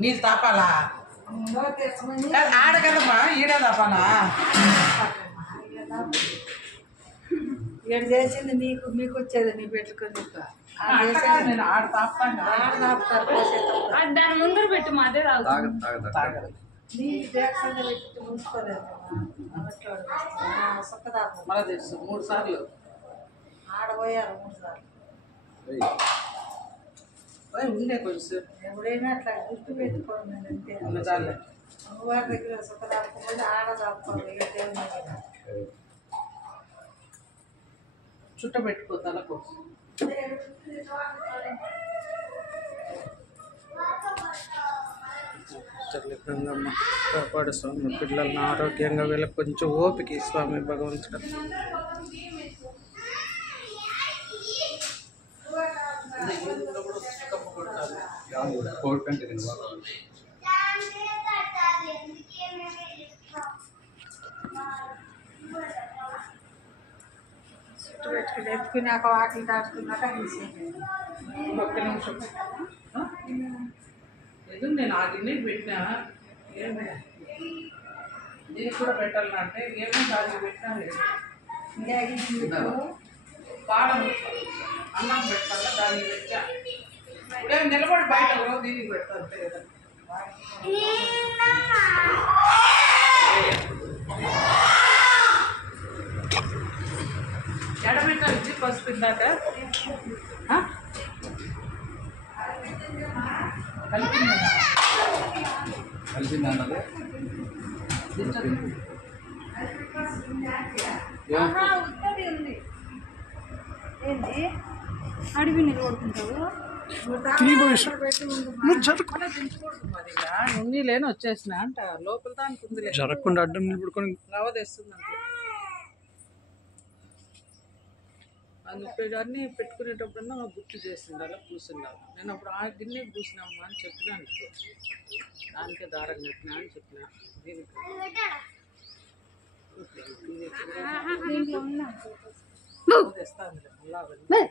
నీళ్ళు తాపాలా ఆడ కదమ్మా ఈడే తాపాలా ఇక్కడ చేసింది నీకు మీకు వచ్చేది నీ పెట్టుకొని నేను ఆడ తాపుతాను ఆడ తాపుతారు పోసేటప్పుడు దాని ముందర పెట్టు మాదే తాగదు నీ దేక్షంగా పెట్టి ముంచుకోలేదు సొక్క తాపు మళ్ళీ తెలుసు 3 సార్లు ఆడపోయారు 3 సార్లు ఉండే కొంచెం ఎప్పుడైనా అట్లా గుర్తు పెట్టుకోండి అంతే చాలే అమ్మవారి దగ్గర సొక్క తాపుకోవాలి ఆడ తాపుకోవాలి ఇక దేవుని దగ్గర చుట్ట పెట్టుకో తలకు గంగమ్మ కాపాడు స్వామి పిల్లల్ని ఆరోగ్యంగా వీళ్ళకి కొంచెం ఓపిక స్వామి భగవంతుడు చుట్టు పెట్టుకుని ఎత్తుకున్నాక వాకిలు దాచుకున్నాక ఒక్క నిమిషం ఏదో నేను ఆ గిన్నెకి పెట్టినా ఏమే దీనికి కూడా పెట్టాలన్నా అంటే ఏమో దానికి పెట్టినా పాడం అన్నం పెట్టాలా దానికి పెట్టా ఇప్పుడే నిలబడి బయట దీనికి పెడతాను అంతే కదా ఎడబెట్టాలి ఇది పసుపు ఇందాక కలిపిందన్నది ఉంది ఏంటి అడివి నిలబడుకుంటావు ఉన్నీలేని వచ్చేసిన అంట లోపల దానికి ఉంది జరగకుండా అడ్డం నిలబడుకొని రవ్వ తెస్తుంది అంటే అందుకే అన్నీ పెట్టుకునేటప్పుడన్నా గుర్తు చేసిండాలి పూసిండాలి నేను అప్పుడు ఆ గిన్నె పూసినామ్మా అని చెప్పినాను దానికే దారం కట్టినా అని చెప్పిన దీనికి తెస్తాను మళ్ళీ